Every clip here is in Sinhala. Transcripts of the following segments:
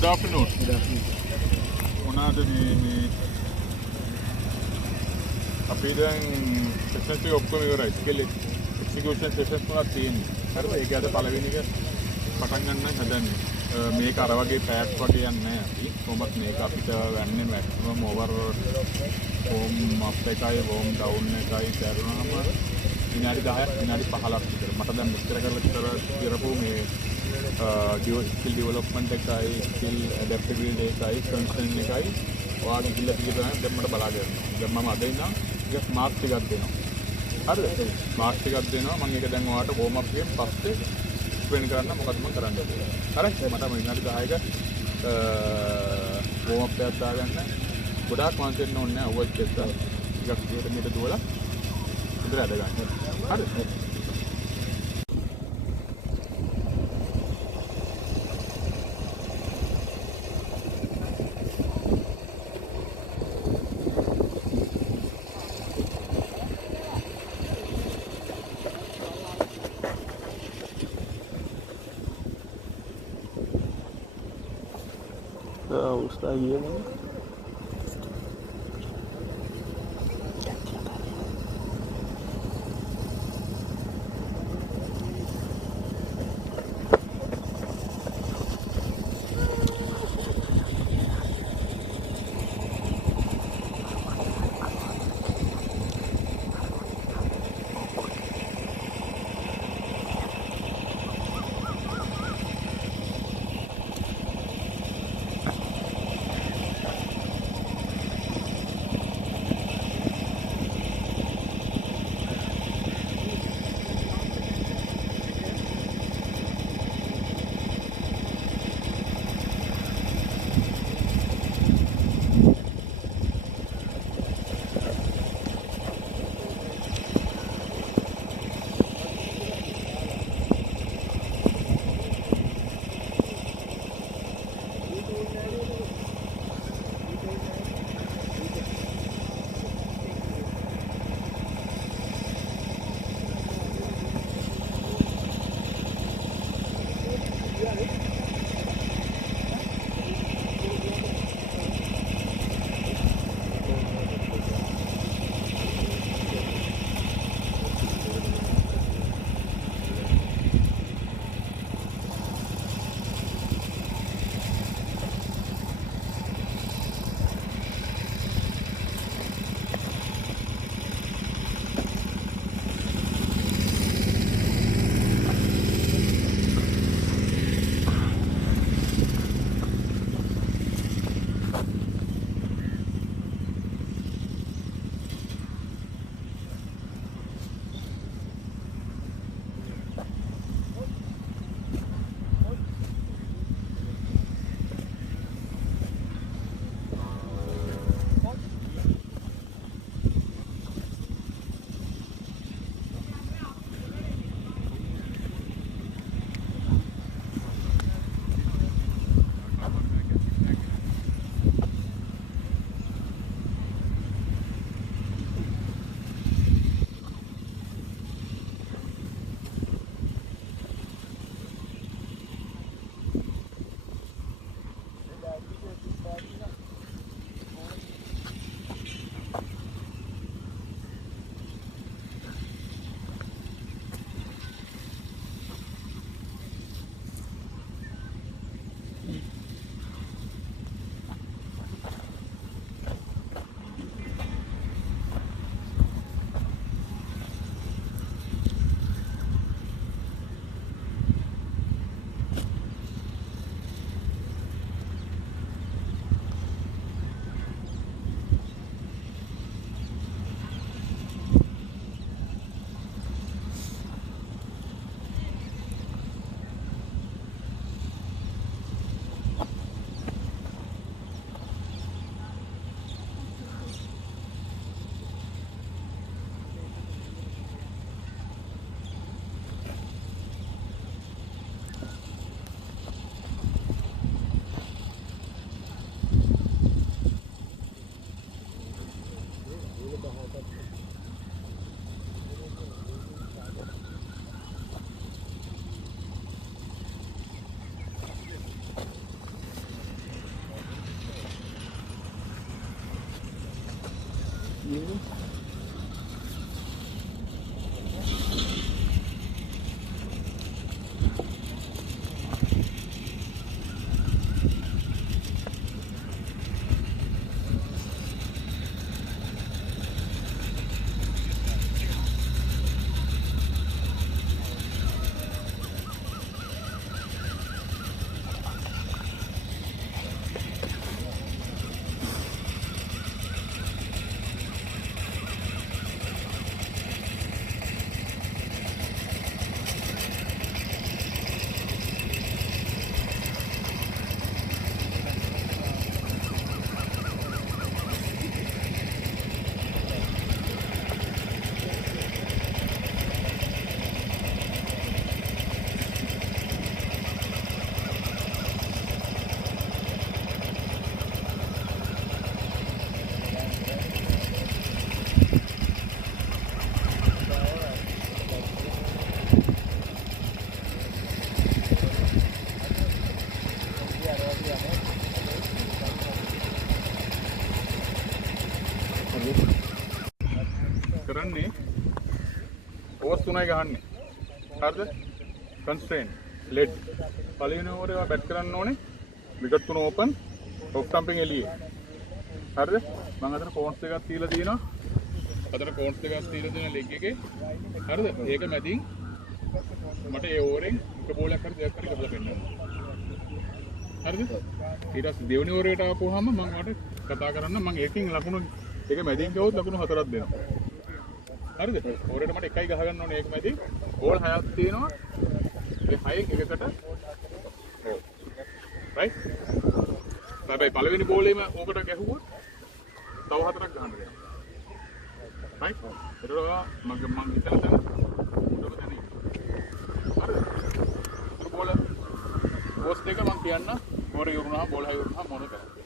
Good afternoon. Good afternoon. මොනවාද මේ අපි දැන් සෙෂන්ස් එක ඔක්කොම ඉවරයි. ස්කිල් එක්සිකියුෂන් සෙෂන්ස් තුනක් තියෙනවා. හරිද? ඒක අද පළවෙනි එක පටන් ගන්නයි හදන්නේ. මේක අර වගේ පැයක් වගේ යන්නේ නැහැ අපි. කොහොමත් මේක අපිට යන්නේ මැක්සිමම් ඕවර් වෝම් අප් එකයි වෝම් ඩවුන් එකයි කරුණාම විනාඩි 10ක් විනාඩි 15ක් විතර. මට දැන් මෙච්චර කරලා කරපු මේ skill development එකයි skill adaptability එකයි concern එකයි ඔයාගේ ගිල්ල ටික තමයි දැන් මට බලා ගන්න. දැන් මම අද ඉඳන් ටික මාක්ස් ටිකක් දෙනවා. හරිද? මාක්ස් ටිකක් දෙනවා. මම ඒක දැන් ඔයාලට warm up එකෙන් පස්සේ explain කරන්න මොකද මම කරන්නේ කියලා. හරි? මට විනාඩි 10ක warm up එකක් දාගන්න. ගොඩාක් මාන්ස් වෙන්න ඕනේ නැහැ. ඔවර් චෙක් කරලා ටිකක් ඉහළට මෙහෙට දුවලා ඉඳලා අද ගන්න. හරි? Está bien. තියෙන්නේ. කරන්නේ ඕවර්ස් 3යි ගහන්නේ. හරිද? කන්ස්ට්‍රේන් ලෙඩ්. පළවෙනි ඕවරේ ඔයා බැට් කරන්න ඕනේ. විකට් 3 ඕපන් ඔෆ් ස්ටම්පින් එළියේ. හරිද? මම අතන කෝන්ස් දෙකක් තියලා තියෙනවා. අතන කෝන්ස් දෙකක් තියලා තියෙන ලෙග් එකේ. හරිද? ඒක මැදින් මට ඒ ඕවරෙන් එක බෝලයක් හරි දෙකක් හරි ගහලා පෙන්නන්න. හරිද? ඊට පස්සේ දෙවෙනි ඕවරේට ආපුවාම මම මට කතා කරන්න මම ඒකෙන් ලකුණු ඒක මැදින් ගියොත් ලකුණු 4ක් දෙනවා. හරිද? ඕවරේට මට එකයි ගහ ගන්න ඕනේ ඒක මැදින්. බෝල් 6ක් තියෙනවා. ඒ 6න් එකකට ඔව්. රයිට්? හැබැයි පළවෙනි බෝලේම ඕකට ගැහුවොත් තව 4ක් ගහන්න දෙනවා. රයිට්? ඒක මම හිතලා දැන් උඩම දැනේ. හරිද? බෝල පෝස්ට් එක මම කියන්න මොර යුරුණා බෝල් හයි යුරුණා මොන කරන්නේ.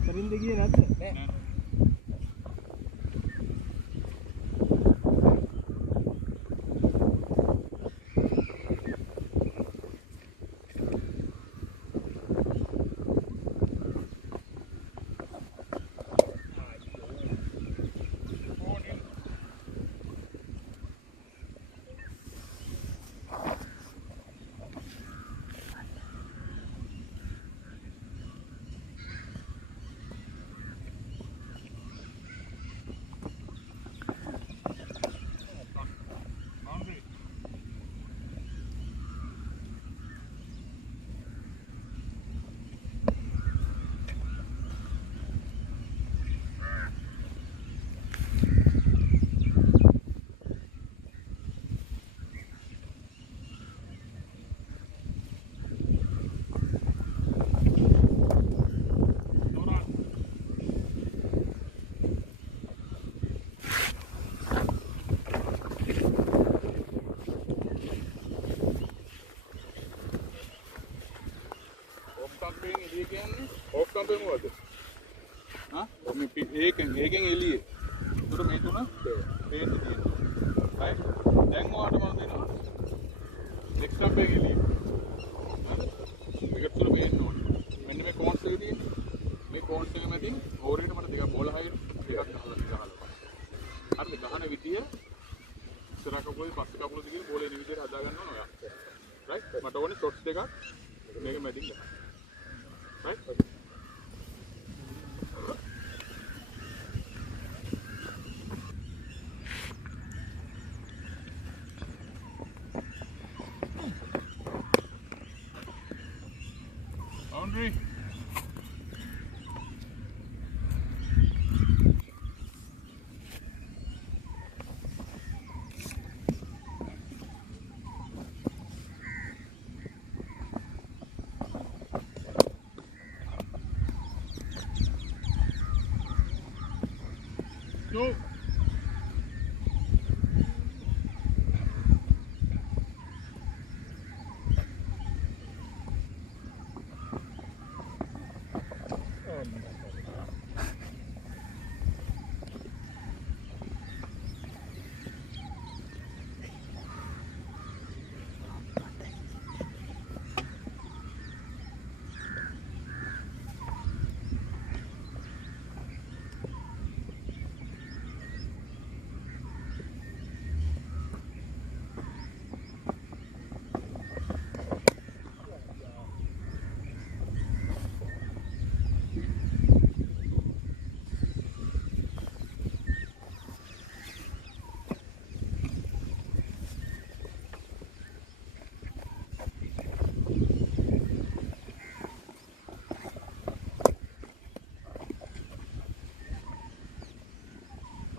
අතරින්ද ගියේ නැද්ද? නෑ. ඔෆ් කම්පින් මොකද? හා? මේ ඒකෙන් එළියේ. උඩ මේ තුන පේන්න තියෙනවා. රයිට්. දැන් ඔයාලට මම දෙනවා. නෙක්ස්ට් ස්ටම්ප් එකේ එළියේ. හරි? මේක තුන පේන්න ඕනේ. මෙන්න මේ කෝන්ස් එකේ තියෙන්නේ. මේ කෝන්ස් එක මැදින් ඕවරේට මට දෙකක් බෝල හයිඩ් දෙකක් ගහලා. හරිද? ගහන විදිය ඉස්සර කකුලේ පස්ස කකුල දිගේ බෝලේ එන විදියට හදා ගන්න ඕන ඔයා. රයිට්? මට ඕනේ ෂොට්ස් දෙකක් මේක මැදින් ගන්න. Right? Boundary. Go.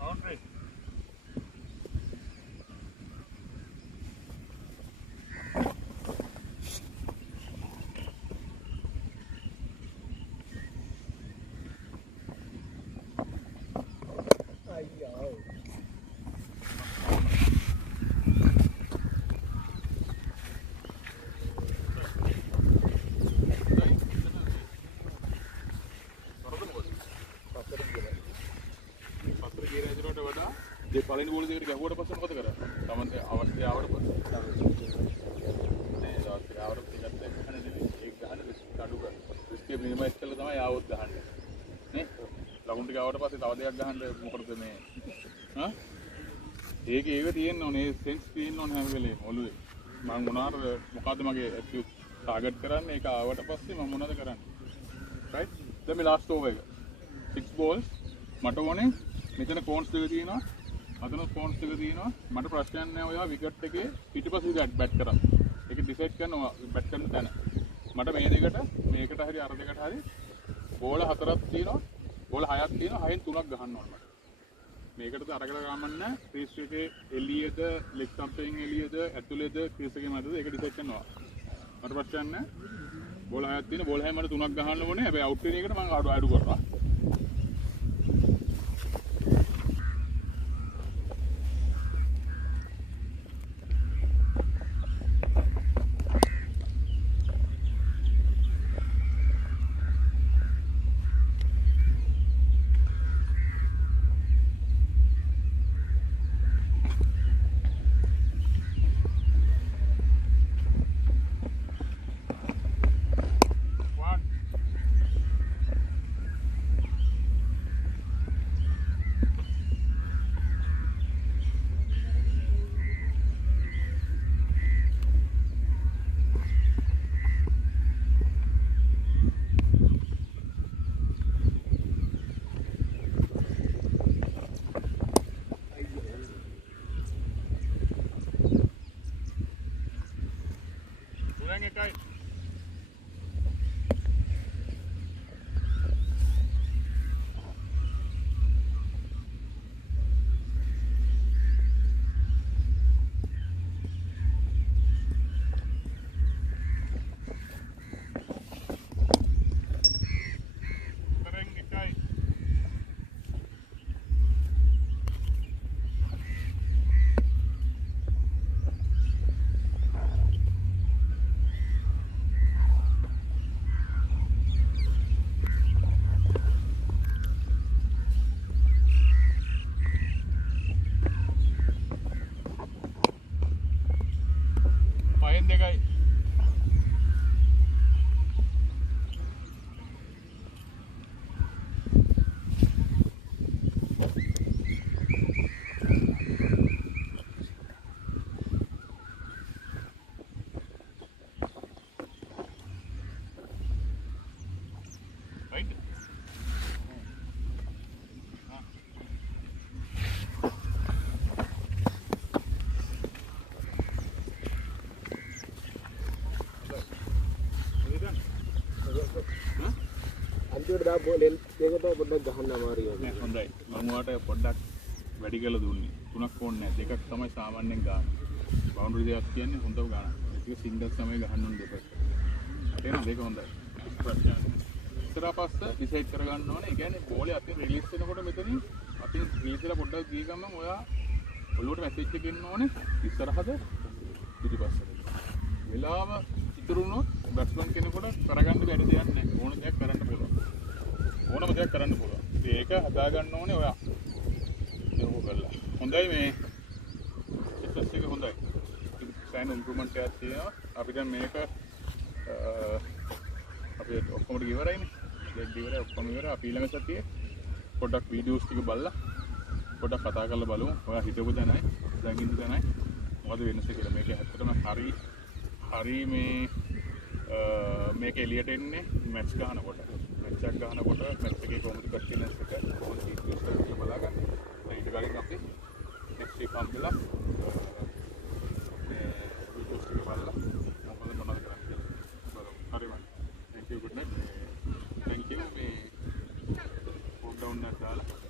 Boundary. ඒ පළවෙනි බෝල් දෙකට ගැහුවට පස්සේ මොකද කරන්නේ? තමන්ගේ අවශ්‍යාවට පස්සේ. ඒ ආවට ටිකක් ගන්න නෙවෙයි. ඒක ගන්න රිස්ක් අඩු කරන්න. රිස්ක් එක මිනිමයිස් කරලා තමයි ආවොත් ගහන්නේ. නේ? ලකුණු ටික ආවට පස්සේ තව දෙයක් ගහන්න මොකටද මේ? හා? ඒක තියෙන්න ඕනේ. ඒ සෙන්ස් තියෙන්න ඕනේ හැම වෙලේම ඔළුවේ. මම මොනාර මොකද්ද මගේ ඇක්ටිව් ටාගට් කරන්නේ? ඒක ආවට පස්සේ මම මොනවද කරන්නේ? රයිට්? දැන් මේ ලාස්ට් ඕවර් එක. 6 balls මට ඕනේ මෙතන කෝන්ස් දෙක තියෙනවා. අතන ස්පෝන්ස් එක තියෙනවා. මට ප්‍රශ්නයක් නැහැ ඔයා විකට් එකේ පිටිපස්ස විකට් බැට් කරා. ඒක ඩිසයිඩ් කරනවා බැට් කරන තැන. මට මේ දෙකට මේකට හරි අර දෙකට හරි බෝල 4ක් තියෙනවා. බෝල 6ක් තියෙනවා. 6න් 3ක් ගහන්න ඕන මට. මේකටද අරකට ගමන් නැහැ. ක්‍රීස් එකේ එළියේද ලෙග් ස්ටම්ප් එකෙන් එළියේද ඇතුලේද ක්‍රීස් එකේ මැදද ඒක ඩිසයිඩ් කරනවා. මට ප්‍රශ්නයක් නැහැ. බෝල 6ක් තියෙනවා. බෝල 6 මට 3ක් ගහන්න ඕනේ. හැබැයි අවුට් වෙන එකට මම අඩු කරනවා. එක්ස්ට්‍රා බෝලෙන් දෙකට පොඩ්ඩක් ගහන්න අමාරුයි වගේ. හොඳයි. මම ඔයාලට පොඩ්ඩක් වැඩි කරලා දුන්නේ. 3ක් ඕනේ නැහැ. 2ක් තමයි සාමාන්‍යයෙන් ගන්න. බවුන්ඩරි දෙකක් කියන්නේ හොඳම ගන්න. ඒක සිංගල්ස් තමයි ගහන්න ඕනේ දෙපැත්ත. තේරෙනවද? ඒක හොඳයි. ඉස්සරහා පස්ස ඩිසයිඩ් කරගන්න ඕනේ. ඒ කියන්නේ බෝලේ අතින් රිලීස් වෙනකොට මෙතනින් අතින් රිලීස් වෙලා පොඩ්ඩක් ගිය ගමන් ඔයා ඔළුවට මැසේජ් එක එන්න ඕනේ. ඉස්සරහද පිටිපස්සට. වෙලාව ඉතුරු වුණොත් බැට්ස්මන් කෙනෙකුට කරගන්න බැරි දෙයක් නැහැ. ඕන දෙයක් කරන්න පුළුවන්. ඕනම දෙයක් කරන්න පුළුවන්. ඒක හදා ගන්න ඕනේ ඔයා. ඒක කරලා. හොඳයි මේ එක්සර්සයිස් එක හොඳයි. සෑහෙන ඉම්ප්‍රූව්මන්ට් එකක් තියෙනවා. අපි දැන් මේක අපි ඔක්කොම ටික ඉවරයිනේ. ලෙග් ඉවරයි ඔක්කොම ඉවරයි. අපි ඊළඟ සතියේ පොඩ්ඩක් වීඩියෝස් ටික බලලා පොඩ්ඩක් කතා කරලා බලමු. ඔයා හිතපු දැනයි, දැන් ඉන්න දැනයි මොකද වෙනස කියලා. මේක ඇත්තටම හරි මේ මේක එළියට එන්නේ මැච් ගන්නකොට. මැච් එකක් ගන්නකොට මැච් එකේ කොහොමද පර්ෆෝමන්ස් එක කොහොමද කියලා බලාගන්න. ඊට කලින් අපි නෙක්ස්ට් වීක් හම්බෙලා මේ වීඩියෝස් ටික බලලා මොකද කරන්නේ කියලා බලමු. හරිද? Thank you, good night. Thank you. මේ put down එක දාලා